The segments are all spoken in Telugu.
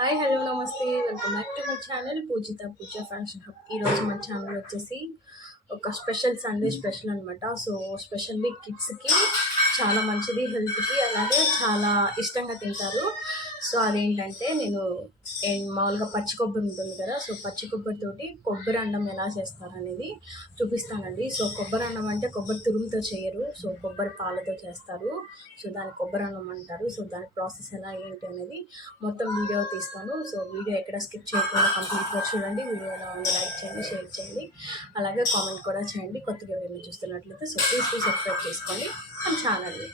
హాయ్ హలో నమస్తే welcome back to my channel Pujitha Pooja fashion hub. ఈరోజు మన ఛానల్ వచ్చేసి ఒక స్పెషల్ సండే స్పెషల్ అనమాట. సో స్పెషల్లీ కిడ్స్కి చాలా మంచిది, హెల్త్కి, అలాగే చాలా ఇష్టంగా తింటారు. సో అదేంటంటే నేను మామూలుగా పచ్చి కొబ్బరి ఉంటుంది కదా, సో పచ్చి కొబ్బరితోటి కొబ్బరి అన్నం ఎలా చేస్తారనేది చూపిస్తానండి. సో కొబ్బరి అన్నం అంటే కొబ్బరి తురుముతో చేయరు, సో కొబ్బరి పాలతో చేస్తారు. సో దాన్ని కొబ్బరి అన్నం అంటారు. సో దాని ప్రాసెస్ ఎలా ఏంటి అనేది మొత్తం వీడియో తీస్తాను. సో వీడియో ఎక్కడ స్కిప్ చేయకుండా కంప్లీట్గా చూడండి. వీడియో ఎలా ఉందో లైక్ చేయండి, షేర్ చేయండి, అలాగే కామెంట్ కూడా చేయండి. కొత్తగా ఎవరైనా చూస్తున్నట్లయితే సో ప్లీజ్ సబ్స్క్రైబ్ చేసుకోండి మన ఛానల్ని.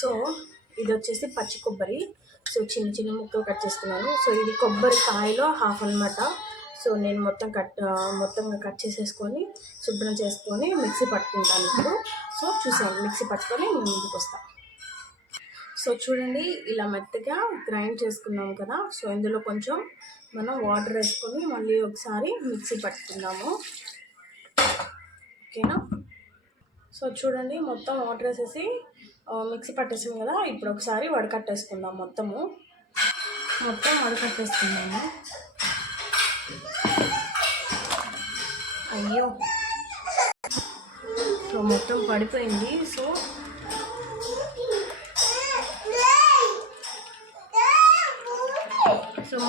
సో ఇది వచ్చేసి పచ్చి కొబ్బరి. సో చిన్న చిన్న ముక్కలు కట్ చేసుకున్నాను. సో ఇది కొబ్బరికాయలో హాఫ్ అనమాట. సో నేను మొత్తంగా కట్ చేసేసుకొని శుభ్రం చేసుకొని మిక్సీ పట్టుకుంటాను ఇప్పుడు. సో చూసాను, మిక్సీ పట్టుకొని నేను ముందుకు వస్తాను. సో చూడండి, ఇలా మెత్తగా గ్రైండ్ చేసుకున్నాం కదా. సో ఇందులో కొంచెం మనం వాటర్ వేసుకొని మళ్ళీ ఒకసారి మిక్సీ పట్టుకుందాము, ఓకేనా. సో చూడండి, మొత్తం వాటర్ వేసేసి మిక్సీ పట్టేసాం కదా. ఇప్పుడు ఒకసారి వడకట్టేసుకుందాం, మొత్తం వడకట్టేసుకుందాము. అయ్యో, సో మొత్తం పడిపోయింది. సో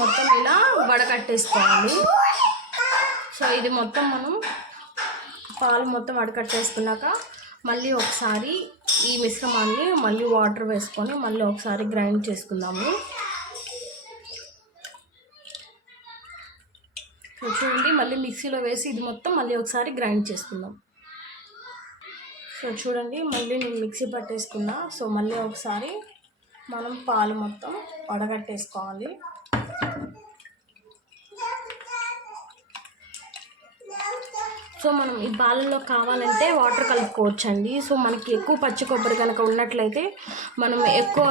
మొత్తం ఇలా వడకట్టేసుకోవాలి. సో ఇది మొత్తం మనం పాలు మొత్తం వడకట్టేసుకున్నాక మళ్ళీ ఒకసారి ఈ మిశ్రమాన్ని మళ్ళీ వాటర్ వేసుకొని మళ్ళీ ఒకసారి గ్రైండ్ చేసుకుందాము. సో చూడండి, మళ్ళీ మిక్సీలో వేసి ఇది మొత్తం మళ్ళీ ఒకసారి గ్రైండ్ చేసుకుందాం. సో చూడండి, మళ్ళీ నేను మిక్సీ పట్టేసుకున్నా. సో మళ్ళీ ఒకసారి మనం పాలు మొత్తం వడగట్టేసుకోవాలి. సో మనం ఈ పాలల్లో కావాలంటే వాటర్ కలుపుకోవచ్చండి. సో మనకి ఎక్కువ పచ్చి కొబ్బరి కనుక ఉన్నట్లయితే మనం ఎక్కువ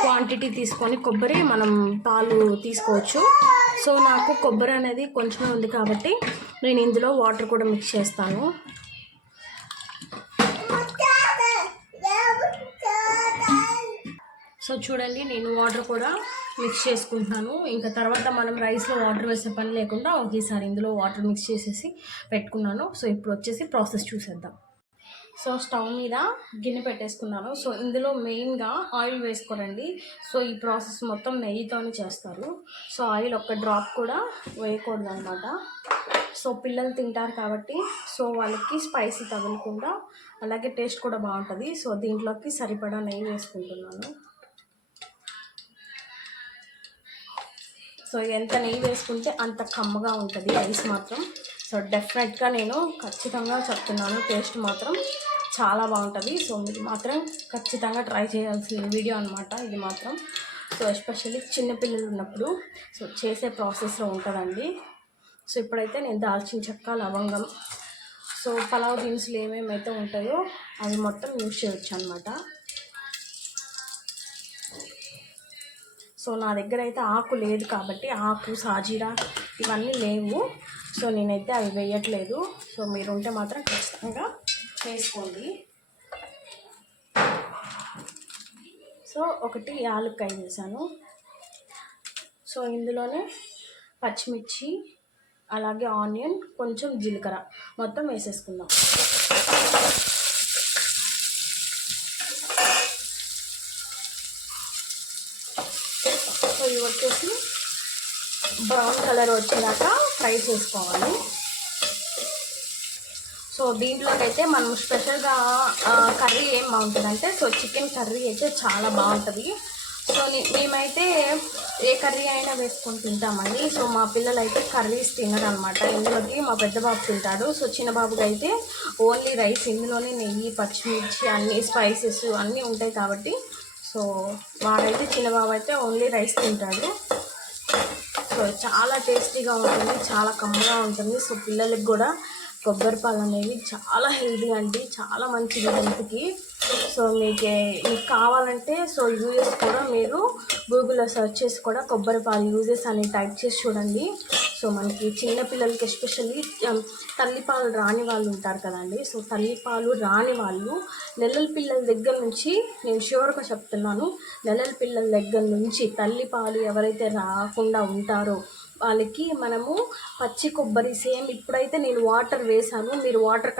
క్వాంటిటీ తీసుకొని కొబ్బరి మనం పాలు తీసుకోవచ్చు. సో నాకు కొబ్బరి అనేది కొంచెమే ఉంది కాబట్టి నేను ఇందులో వాటర్ కూడా మిక్స్ చేస్తాను. సో చూడండి, నేను వాటర్ కూడా మిక్స్ చేసుకుంటున్నాను. ఇంకా తర్వాత మనం రైస్లో వాటర్ వేసే పని లేకుండా ఒకేసారి ఇందులో వాటర్ మిక్స్ చేసేసి పెట్టుకున్నాను. సో ఇప్పుడు వచ్చేసి ప్రాసెస్ చూసేద్దాం. సో స్టవ్ మీద గిన్నె పెట్టేసుకున్నాను. సో ఇందులో మెయిన్గా ఆయిల్ వేసుకోరండి. సో ఈ ప్రాసెస్ మొత్తం నెయ్యితోనే చేస్తారు. సో ఆయిల్ ఒక్క డ్రాప్ కూడా వేయకూడదు అనమాట. సో పిల్లలు తింటారు కాబట్టి సో వాళ్ళకి స్పైసీ తగలకుండా అలాగే టేస్ట్ కూడా బాగుంటుంది. సో దీంట్లోకి సరిపడా నెయ్యి వేసుకుంటున్నాను. సో ఎంత నెయ్యి వేసుకుంటే అంత కమ్మగా ఉంటుంది రైస్ మాత్రం. సో డెఫినెట్గా నేను ఖచ్చితంగా చెప్తున్నాను, టేస్ట్ మాత్రం చాలా బాగుంటుంది. సో మీరు మాత్రం ఖచ్చితంగా ట్రై చేయాల్సిన వీడియో అనమాట ఇది మాత్రం. సో ఎస్పెషల్లీ చిన్నపిల్లలు ఉన్నప్పుడు సో చేసే ప్రాసెస్లో ఉంటుందండి. సో ఇప్పుడైతే నేను దాల్చిన చెక్క, లవంగం, సో పలావ్ దినుసులు ఏమేమైతే ఉంటాయో అవి మొత్తం యూజ్ చేయొచ్చు అనమాట. సో నా దగ్గర అయితే ఆకు లేదు కాబట్టి ఆకు, సాజీరా ఇవన్నీ లేవు. సో నేనైతే అవి వేయట్లేదు. సో మీరుంటే మాత్రం ఖచ్చితంగా వేసుకోండి. సో ఒకటి యాలక్కాయ వేసాను. సో ఇందులోనే పచ్చిమిర్చి, అలాగే ఆనియన్, కొంచెం జీలకర్ర మొత్తం వేసేసుకుందాం. సో ఇవి వచ్చేసి బ్రౌన్ కలర్ వచ్చేదాకా ఫ్రై చేసుకోవాలి. సో దీంట్లోకైతే మనం స్పెషల్గా కర్రీ ఏం బాగుంటుందంటే సో చికెన్ కర్రీ అయితే చాలా బాగుంటుంది. సో మేమైతే ఏ కర్రీ అయినా వేసుకొని తింటామండి. సో మా పిల్లలు అయితే కర్రీస్ తినరు అనమాట. ఇందులోకి మా పెద్ద బాబు తింటాడు. సో చిన్న బాబుకి అయితే ఓన్లీ రైస్, ఇందులోనే నెయ్యి, పచ్చిమిర్చి, అన్ని స్పైసెస్ అన్నీ ఉంటాయి కాబట్టి సో వాడైతే చిన్న బాబు అయితే ఓన్లీ రైస్ తింటాడు. సో చాలా టేస్టీగా ఉంటుంది, చాలా కమ్మగా ఉంటుంది. సో పిల్లలకి కూడా కొబ్బరి పాలు అనేవి చాలా హెల్తీ అండి, చాలా మంచిది హెల్త్కి. సో మీకు కావాలంటే సో యూజెస్ కూడా మీరు గూగుల్లో సెర్చ్ చేసి కూడా కొబ్బరి పాలు యూజెస్ అని టైప్ చేసి చూడండి. సో సో మనకి చిన్నపిల్లలకి ఎస్పెషల్లీ తల్లిపాలు రాని వాళ్ళు ఉంటారు కదండి. సో తల్లిపాలు రాని వాళ్ళు నెలల పిల్లల దగ్గర నుంచి, నేను ష్యూర్గా చెప్తున్నాను, నెలల పిల్లల దగ్గర నుంచి తల్లిపాలు ఎవరైతే రాకుండా ఉంటారో వాళ్ళకి మనము పచ్చి కొబ్బరి, సేమ్ ఇప్పుడైతే నేను వాటర్ వేసాను, మీరు వాటర్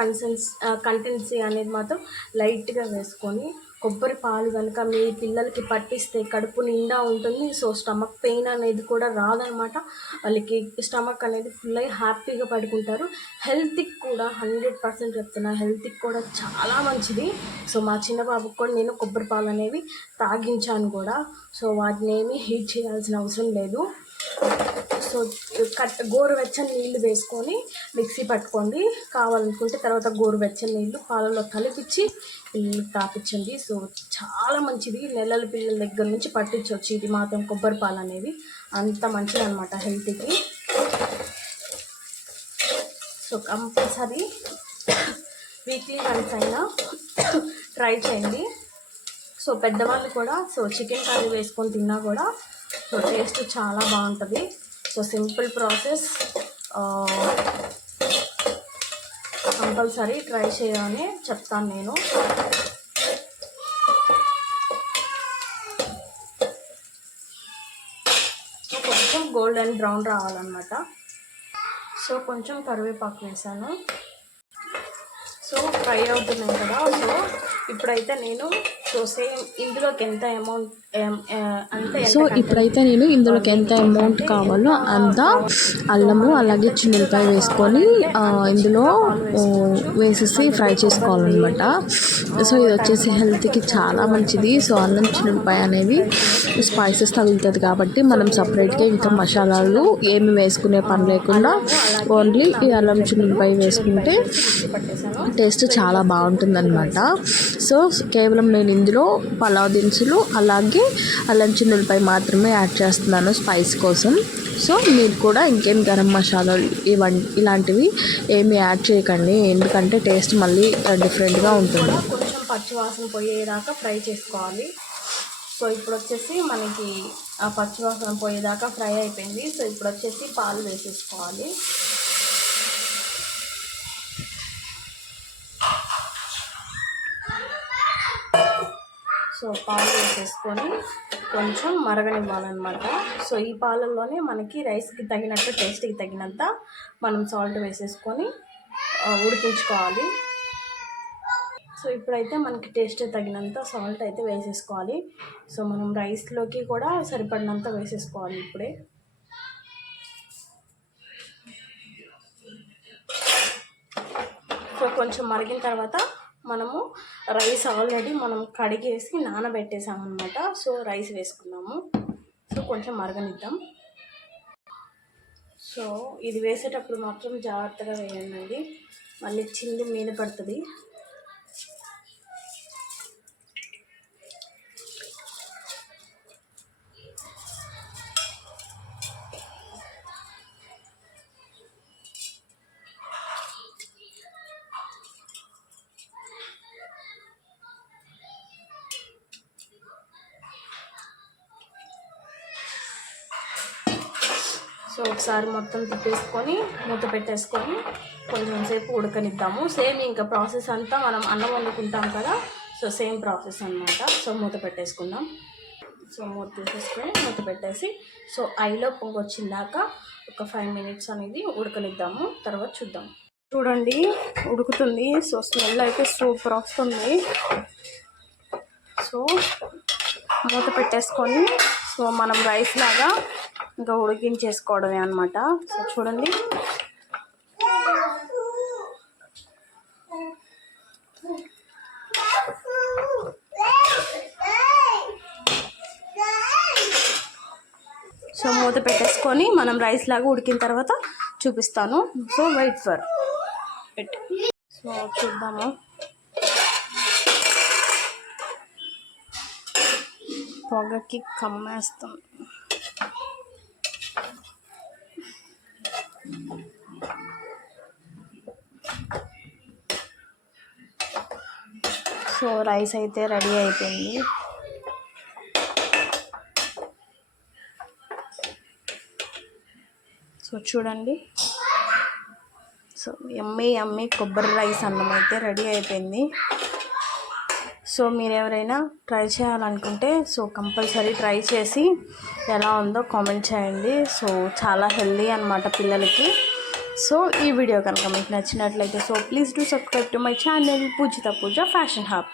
కంటెన్సీ అనేది మాత్రం లైట్గా వేసుకొని కొబ్బరి పాలు కనుక మీ పిల్లలకి పట్టిస్తే కడుపు నిండా ఉంటుంది. సో స్టమక్ పెయిన్ అనేది కూడా రాదనమాట. వాళ్ళకి స్టమక్ అనేది ఫుల్ అయ్యి హ్యాపీగా పడుకుంటారు. హెల్త్కి కూడా 100% చెప్తున్నా, హెల్త్కి కూడా చాలా మంచిది. సో మా చిన్న బాబుకి కూడా నేను కొబ్బరి పాలు అనేవి తాగించాను కూడా. సో వాటిని ఏమీ హీట్ చేయాల్సిన అవసరం లేదు. సో గోరువెచ్చని నీళ్ళు వేసుకొని మిక్సీ పట్టుకోండి. కావాలనుకుంటే తర్వాత గోరువెచ్చని నీళ్ళు పాలలో కలిపించి పిల్లలకి తాపించండి. సో చాలా మంచిది, నెలల పిల్లల దగ్గర నుంచి పట్టించవచ్చు ఇది మాత్రం కొబ్బరి పాలు అనేవి, అంత మంచిది అనమాట హెల్త్కి. సో కంపల్సరీ వీక్లీ వన్స్ అయినా ట్రై చేయండి. సో పెద్దవాళ్ళు కూడా సో చికెన్ కర్రీ వేసుకొని తిన్నా కూడా సో టేస్ట్ చాలా బాగుంటుంది. So simple process, compulsory try చేయాలని చెప్తాను నేను. సో కొంచెం గోల్డెన్ బ్రౌన్ రావాలన్నమాట. సో కొంచెం కరివేపాకు వేసాను. సో ఫ్రై అవుతున్నాయి కదా. సో ఇప్పుడైతే నేను సేమ్ ఇందులోకి ఎంత అమౌంట్ సో ఇప్పుడైతే నేను ఇందులోకి ఎంత అమౌంట్ కావాలో అంత అల్లము అలాగే చిన్నులపాయ వేసుకొని ఇందులో వేసేసి ఫ్రై చేసుకోవాలన్నమాట. సో ఇది వచ్చేసి హెల్త్కి చాలా మంచిది. సో అల్లం చిన్నులపాయ అనేది స్పైసెస్ తగులుతుంది కాబట్టి మనం సపరేట్గా ఇంకా మసాలాలు ఏమి వేసుకునే పని లేకుండా ఓన్లీ ఈ అల్లం చిన్నులపాయ వేసుకుంటే టేస్ట్ చాలా బాగుంటుందన్నమాట. సో కేవలం నేను ఇందులో పలావ్ దినుసులు అలాగే అల్లం చిన్నులపాయ మాత్రమే యాడ్ చేస్తున్నాను స్పైస్ కోసం. సో మీరు కూడా ఇంకేం గరం మసాలాలు ఇలాంటివి ఏమి యాడ్ చేయకండి, ఎందుకంటే టేస్ట్ మళ్ళీ డిఫరెంట్గా ఉంటుంది. కొంచెం పచ్చివాసన పోయేదాకా ఫ్రై చేసుకోవాలి. సో ఇప్పుడు వచ్చేసి మనకి ఆ పచ్చివాసన పోయేదాకా ఫ్రై అయిపోయింది. సో ఇప్పుడు వచ్చేసి పాలు వేసేసుకోవాలి. సో పాలు వేసేసుకొని కొంచెం మరగనివ్వాలన్నమాట. సో ఈ పాలల్లోనే మనకి రైస్కి తగినట్టు, టేస్ట్కి తగినంత మనం సాల్ట్ వేసేసుకొని ఉడికించుకోవాలి. సో ఇప్పుడైతే మనకి టేస్ట్ తగినంత సాల్ట్ అయితే వేసేసుకోవాలి. సో మనం రైస్లోకి కూడా సరిపడినంత వేసేసుకోవాలి ఇప్పుడే. సో కొంచెం మరిగిన తర్వాత మనము రైస్ ఆల్రెడీ మనం కడిగేసి నానబెట్టేసామన్నమాట. సో రైస్ వేసుకున్నాము. సో కొంచెం మరగనిద్దాం. సో ఇది వేసేటప్పుడు మాత్రం జాగ్రత్తగా వేయండి, మళ్ళీ చింది మీద పడుతుంది. సో ఒకసారి మొత్తం తిప్పేసుకొని మూత పెట్టేసుకొని కొంచెం సేపు ఉడకనిద్దాము. సేమ్ ఇంకా ప్రాసెస్ అంతా మనం అన్నం వండుకుంటాం కదా, సో సేమ్ ప్రాసెస్ అన్నమాట. సో మూత పెట్టేసుకుందాం. సో మూత తీసేసుకొని మూత పెట్టేసి సో ఐలో పొంగు వచ్చిందాక ఒక 5 minutes అనేది ఉడకనిద్దాము. తర్వాత చూద్దాం. చూడండి ఉడుకుతుంది. సో స్మెల్ అయితే సూపర్ వస్తుంది. సో మూత పెట్టేసుకొని సో మనం రైస్ లాగా ఇంకా ఉడికించేసుకోవడమే అనమాట. సో చూడండి సో మూత పెట్టేసుకొని మనం రైస్ లాగా ఉడికిన తర్వాత చూపిస్తాను. So wait for it. So చూద్దాము. పొగకి కమ్మేస్తాం. సో రైస్ అయితే రెడీ అయిపోయింది. సో చూడండి. సో యమ్మీ కొబ్బరి రైస్ అన్నం అయితే రెడీ అయిపోయింది. సో మీరు ఎవరైనా ట్రై చేయాలనుకుంటే సో కంపల్సరీ ట్రై చేసి ఎలా ఉందో కామెంట్ చేయండి. సో చాలా హెల్దీ అన్నమాట పిల్లలకి. సో ఈ వీడియో కనుక మీకు నచ్చినట్లయితే so please do subscribe to my channel Pujitha Pooja fashion hub.